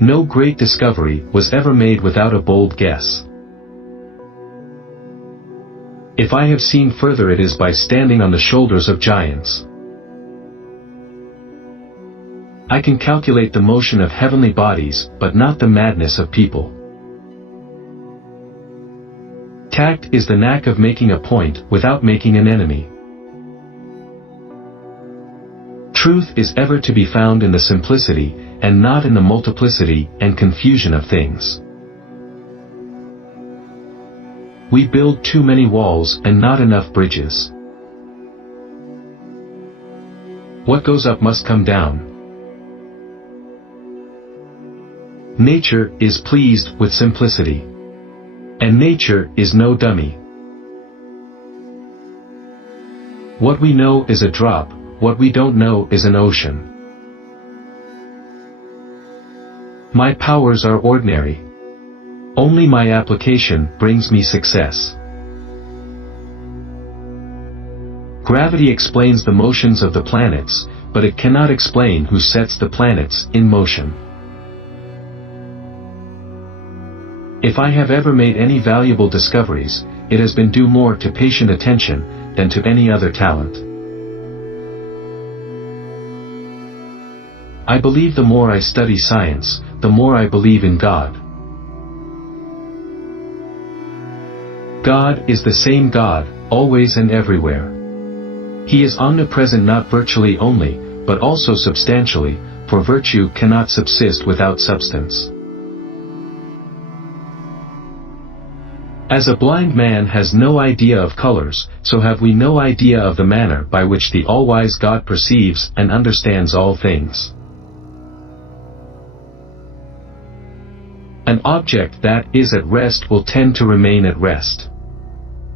No great discovery was ever made without a bold guess. If I have seen further, it is by standing on the shoulders of giants. I can calculate the motion of heavenly bodies, but not the madness of people. Tact is the knack of making a point without making an enemy. Truth is ever to be found in the simplicity, and not in the multiplicity and confusion of things. We build too many walls and not enough bridges. What goes up must come down. Nature is pleased with simplicity. And nature is no dummy. What we know is a drop, what we don't know is an ocean. My powers are ordinary. Only my application brings me success. Gravity explains the motions of the planets, but it cannot explain who sets the planets in motion. If I have ever made any valuable discoveries, it has been due more to patient attention than to any other talent. I believe the more I study science, the more I believe in God. God is the same God, always and everywhere. He is omnipresent not virtually only, but also substantially, for virtue cannot subsist without substance. As a blind man has no idea of colors, so have we no idea of the manner by which the all-wise God perceives and understands all things. An object that is at rest will tend to remain at rest.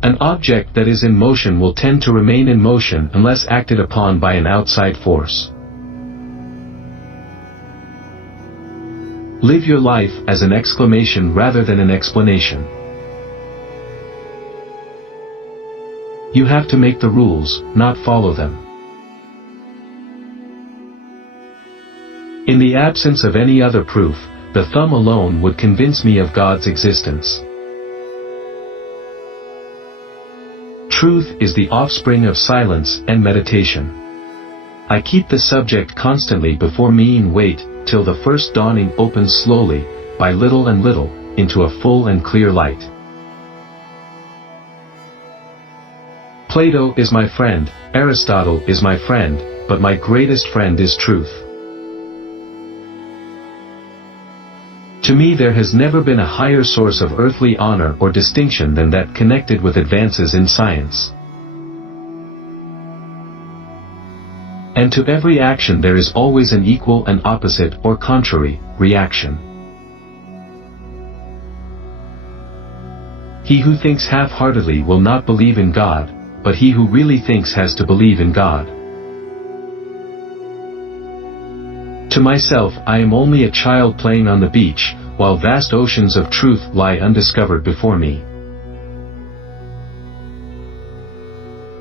An object that is in motion will tend to remain in motion unless acted upon by an outside force. Live your life as an exclamation rather than an explanation. You have to make the rules, not follow them. In the absence of any other proof, the thumb alone would convince me of God's existence. Truth is the offspring of silence and meditation. I keep the subject constantly before me and wait till the first dawning opens slowly, by little and little, into a full and clear light. Plato is my friend, Aristotle is my friend, but my greatest friend is truth. To me there has never been a higher source of earthly honor or distinction than that connected with advances in science. And to every action there is always an equal and opposite or contrary reaction. He who thinks half-heartedly will not believe in God, but he who really thinks has to believe in God. To myself I am only a child playing on the beach, while vast oceans of truth lie undiscovered before me.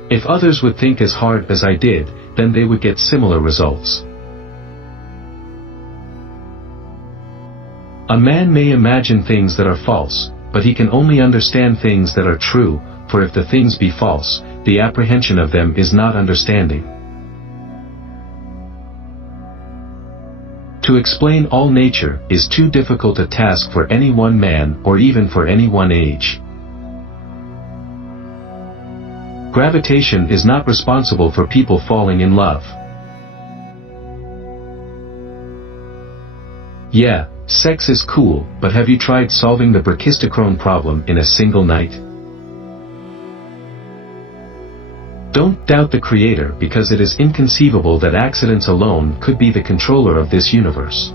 If others would think as hard as I did, then they would get similar results. A man may imagine things that are false, but he can only understand things that are true, for if the things be false, the apprehension of them is not understanding. To explain all nature is too difficult a task for any one man or even for any one age. Gravitation is not responsible for people falling in love. Yeah, sex is cool, but have you tried solving the brachistochrone problem in a single night? Don't doubt the Creator because it is inconceivable that accidents alone could be the controller of this universe.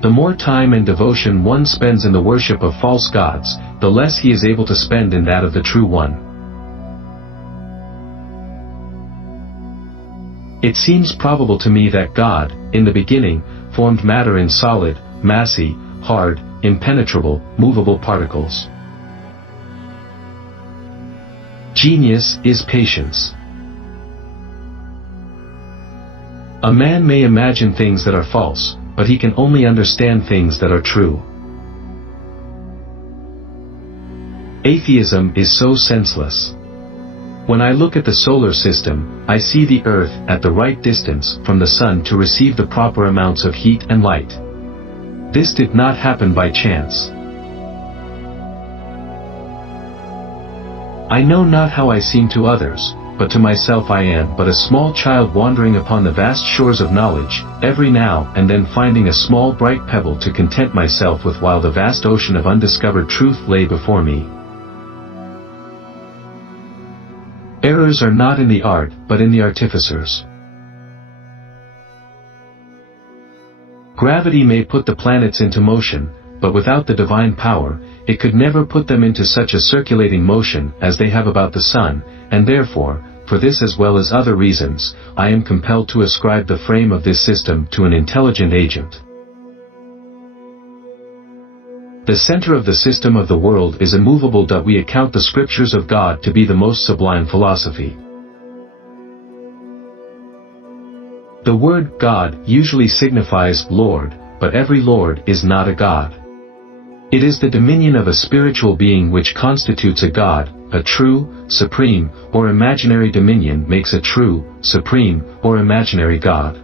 The more time and devotion one spends in the worship of false gods, the less he is able to spend in that of the true one. It seems probable to me that God, in the beginning, formed matter in solid, massy, hard, impenetrable, movable particles. Genius is patience. A man may imagine things that are false, but he can only understand things that are true. Atheism is so senseless. When I look at the solar system, I see the Earth at the right distance from the Sun to receive the proper amounts of heat and light. This did not happen by chance. I know not how I seem to others, but to myself I am but a small child wandering upon the vast shores of knowledge, every now and then finding a small bright pebble to content myself with while the vast ocean of undiscovered truth lay before me. Errors are not in the art, but in the artificers. Gravity may put the planets into motion, but without the divine power, it could never put them into such a circulating motion as they have about the sun, and therefore, for this as well as other reasons, I am compelled to ascribe the frame of this system to an intelligent agent. The center of the system of the world is immovable. We account the scriptures of God to be the most sublime philosophy. The word God usually signifies Lord, but every Lord is not a God. It is the dominion of a spiritual being which constitutes a God. A true, supreme, or imaginary dominion makes a true, supreme, or imaginary God.